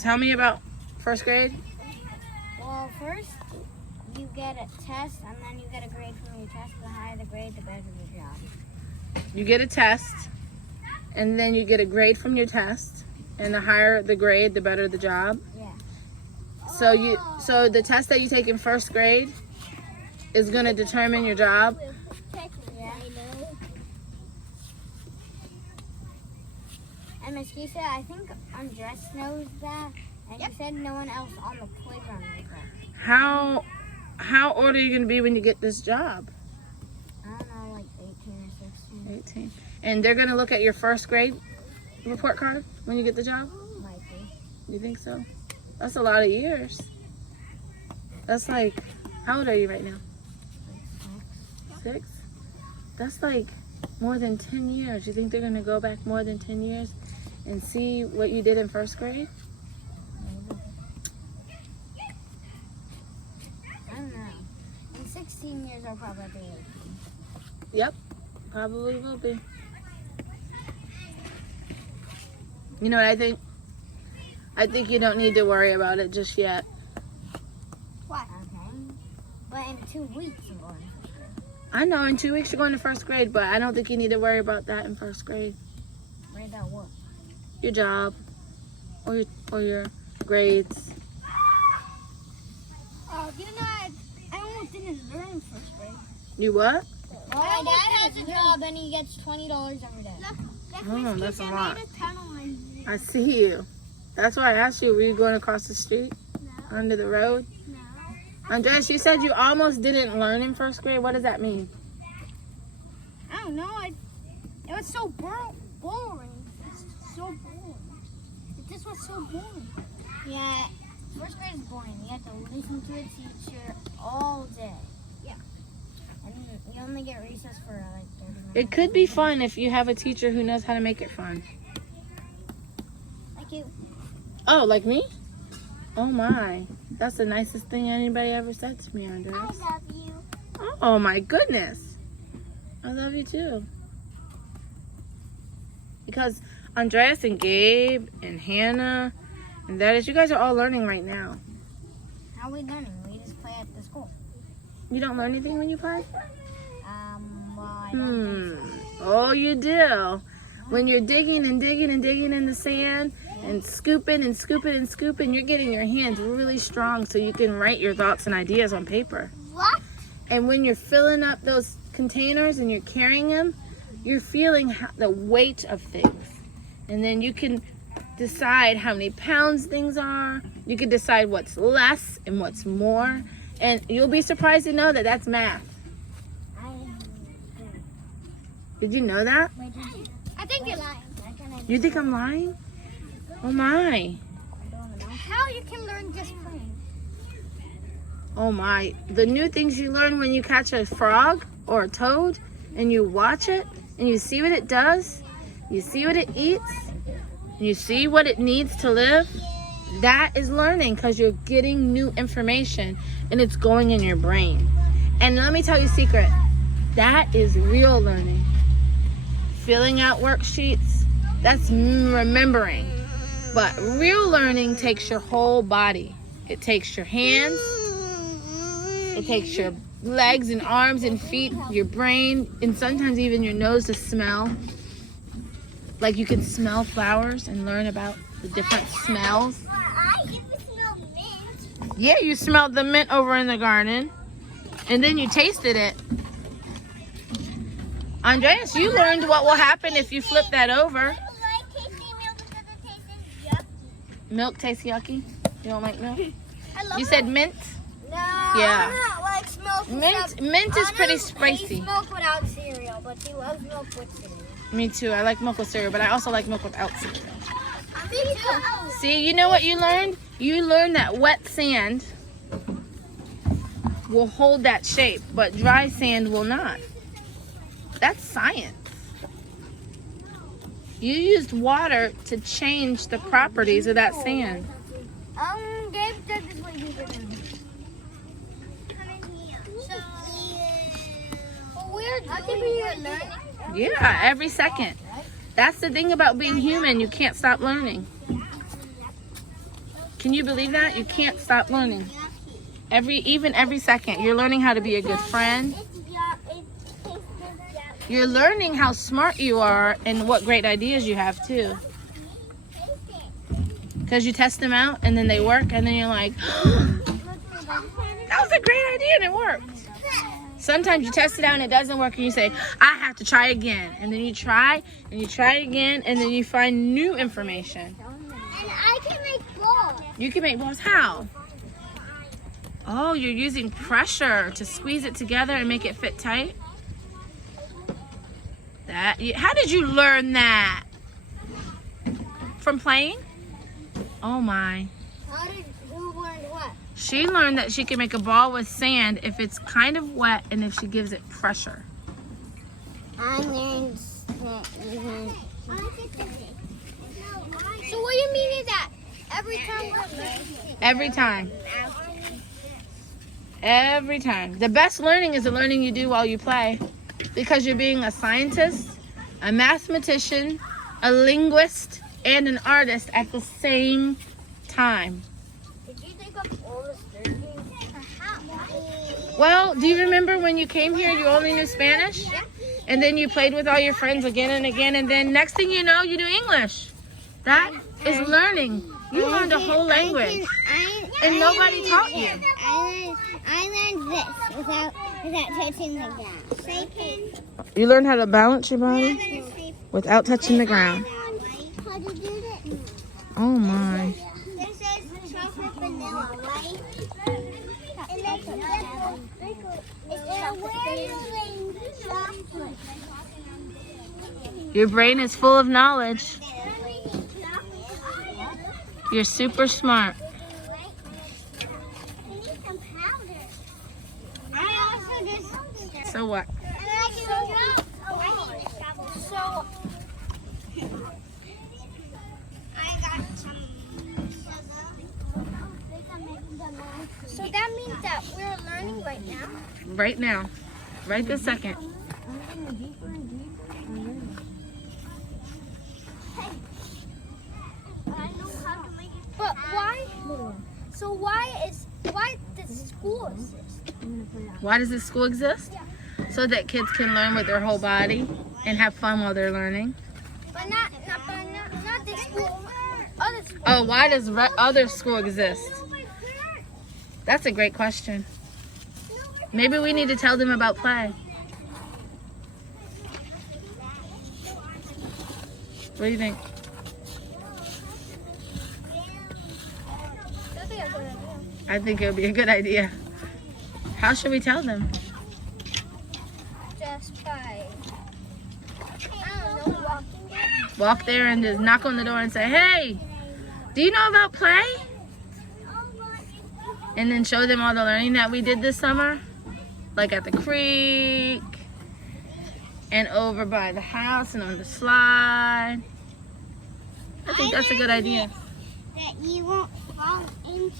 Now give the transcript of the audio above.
Tell me about first grade. Well, first you get a test, and then you get a grade from your test. The higher the grade, the better the job. You get a test, and then you get a grade from your test. And the higher the grade, the better the job. Yeah. So the test that you take in first grade is going to determine your job. Yeah. And Miss Kisa, I think Andres knows that, and you said no one else on the playground knows that. How old are you going to be when you get this job? I don't know, like 18 or 16. 18. And they're going to look at your first grade report card when you get the job? Likely. You think so? That's a lot of years. That's like, how old are you right now? Like 6? That's like more than 10 years. You think they're going to go back more than 10 years and see what you did in first grade? 6. I don't know. In 16 years, I'll probably be 18. Yep, probably will be. You know what I think? I think you don't need to worry about it just yet. What? Okay. But in 2 weeks, I'm going to first grade. I know in 2 weeks you're going to first grade, but I don't think you need to worry about that in first grade. Worry about what? Your job or your grades. You know, I almost didn't learn in first grade. You what? Well, my dad has a job and he gets $20 every day. Oh, that's a lot. I see you. That's why I asked you, were you going across the street? No. Under the road? No. Andres, you said you almost didn't learn in first grade. What does that mean? I don't know. It was so boring. It's so boring. This was so boring. Yeah, first grade is boring. You have to listen to a teacher all day. Yeah. And you only get recess for like 30 minutes. It could be fun if you have a teacher who knows how to make it fun. Like you. Oh, like me? Oh my. That's the nicest thing anybody ever said to me, Andres. I love you. Oh my goodness. I love you too. Because Andres and Gabe and Hannah and that is, you guys are all learning right now. How are we learning? We just play at the school. You don't learn anything when you play? Well, I don't think so. Oh, you do. When you're digging and digging and digging in the sand and scooping and scooping and scooping, you're getting your hands really strong so you can write your thoughts and ideas on paper. What? And when you're filling up those containers and you're carrying them, you're feeling the weight of things. And then you can decide how many pounds things are. You can decide what's less and what's more. And you'll be surprised to know that that's math. Did you know that? I think you're lying. You think I'm lying? Oh my. How you can learn just playing? Oh my. The new things you learn when you catch a frog or a toad and you watch it and you see what it does, you see what it eats, and you see what it needs to live, that is learning because you're getting new information and it's going in your brain. And let me tell you a secret. That is real learning. Filling out worksheets, that's remembering. But real learning takes your whole body. It takes your hands, it takes your legs and arms and feet, your brain, and sometimes even your nose to smell. Like you can smell flowers and learn about the different smells. I get to smell mint. Yeah, you smelled the mint over in the garden. And then you tasted it. Andreas, you learned what will happen if you flip that over. Milk tastes yucky? You don't like milk? You said mint? No, Yeah. I don't like milk. Mint is pretty taste spicy. milk without cereal, but she loves milk with cereal. Me too. I like milk with cereal, but I also like milk without cereal. Me too. See, you know what you learned? You learned that wet sand will hold that shape, but dry sand will not. That's science. You used water to change the properties of that sand. Gabe said this way deeper than me. We're learning. Yeah, every second. That's the thing about being human. You can't stop learning. Can you believe that? You can't stop learning. Even every second, you're learning how to be a good friend. You're learning how smart you are and what great ideas you have too. Because you test them out and then they work and then you're like, that was a great idea and it worked. Sometimes you test it out and it doesn't work and you say, I have to try again. And then you try and you try again and then you find new information. And I can make balls. You can make balls. How? Oh, you're using pressure to squeeze it together and make it fit tight? How did you learn that? From playing? Oh my. Who learned what? She learned that she can make a ball with sand if it's kind of wet and if she gives it pressure. I learned that even. So what you mean is that every time we're playing? Every time. Every time. The best learning is the learning you do while you play. Because you're being a scientist, a mathematician, a linguist, and an artist at the same time. Did you think of all the things? Well, do you remember when you came here, you only knew Spanish? And then you played with all your friends again and again, and then next thing you know, you do English. That is learning. You learned a whole language, and nobody taught you. I learned this without touching the ground. You learned how to balance your body without touching the ground. How do you do that? Oh my. This is chocolate vanilla, right? Your brain is full of knowledge. You're super smart. So what? So that means that we're learning right now? Right now. Right this second. But why? So why does school exist? Why does this school exist? So that kids can learn with their whole body and have fun while they're learning. But not this school. Other school. Oh, why does other school exist? That's a great question. Maybe we need to tell them about play. What do you think? I think it would be a good idea. How should we tell them? Just by, I don't know, walking there. Walk there and just knock on the door and say, hey, do you know about play? And then show them all the learning that we did this summer. Like at the creek and over by the house and on the slide. I think that's a good idea. That you won't fall into.